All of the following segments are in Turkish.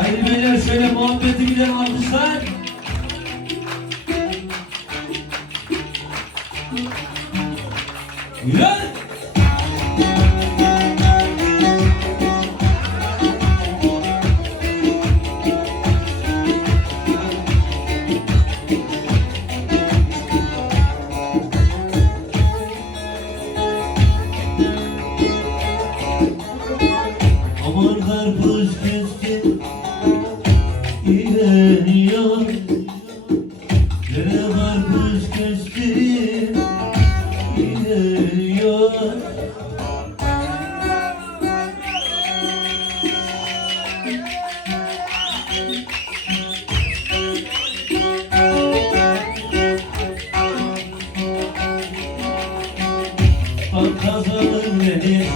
Haydi beyler şöyle muhabbeti gidelim alkışlar. Bak kazanır nedir?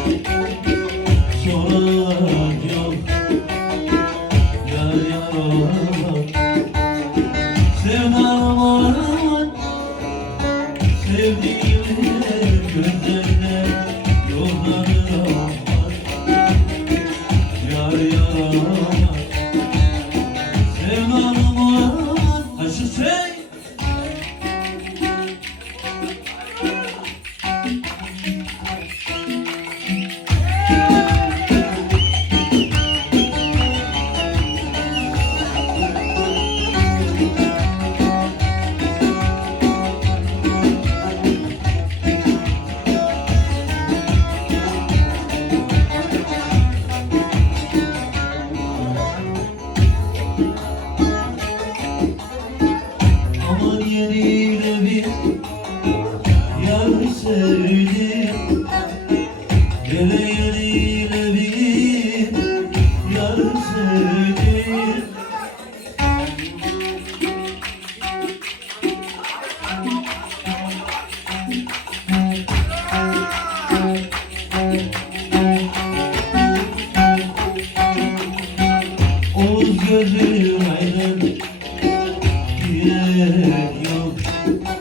you.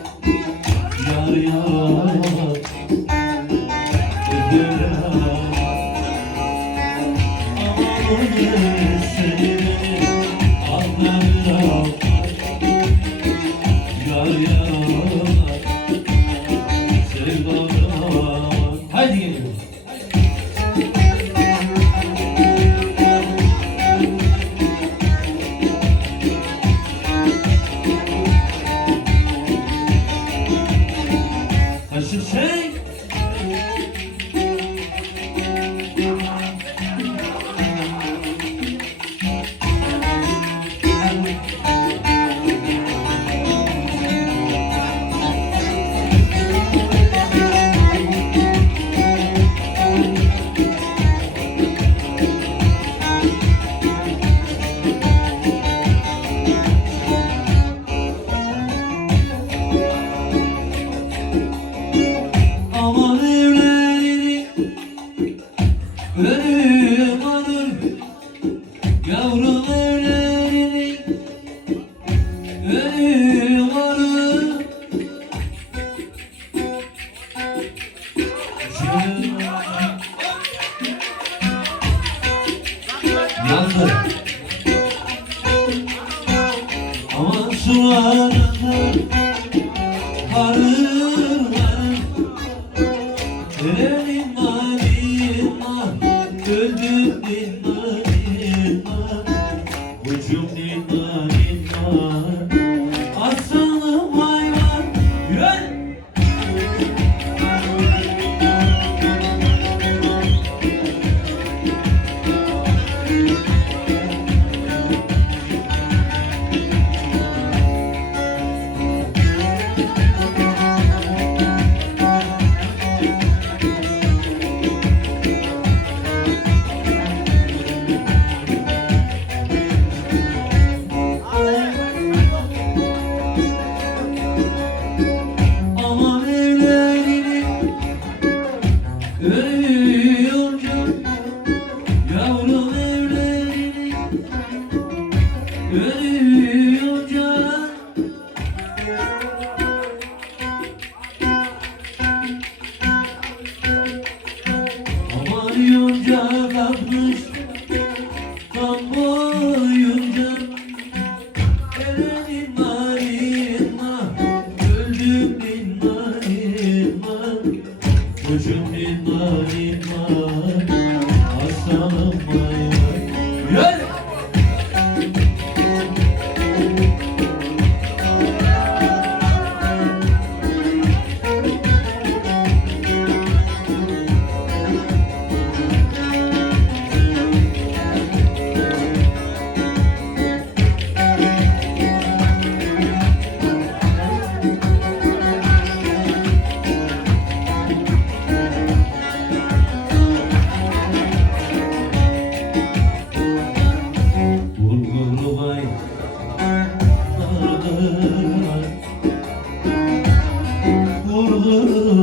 Yavrularını Ölüyorum Yandı Aman sularına Arı görür vurdu.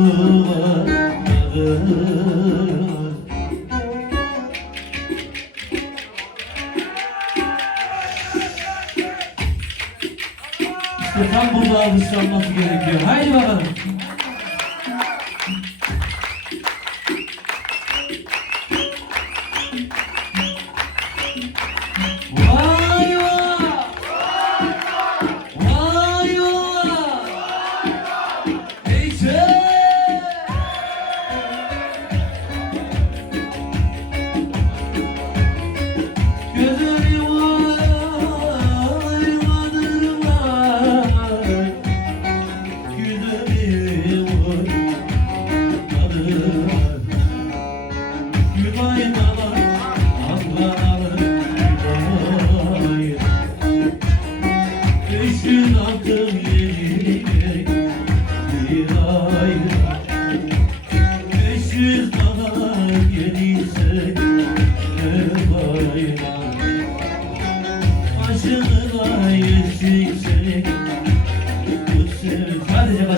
başına yüksek Bu sefer sadece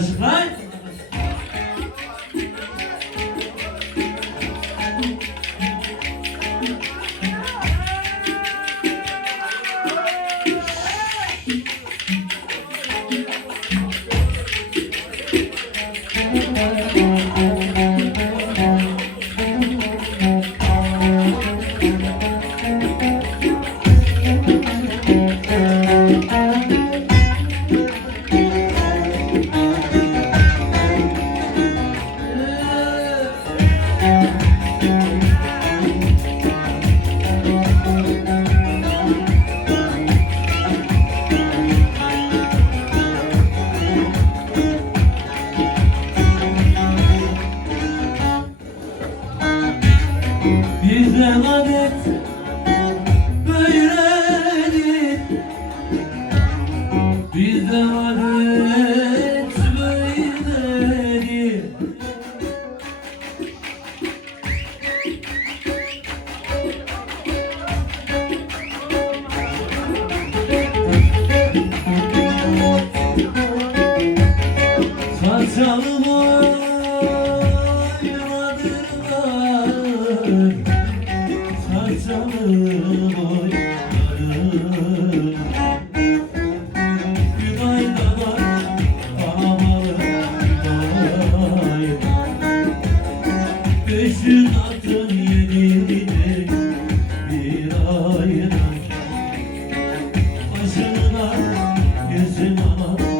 Bizden adet Gözüm ona, gözüm ona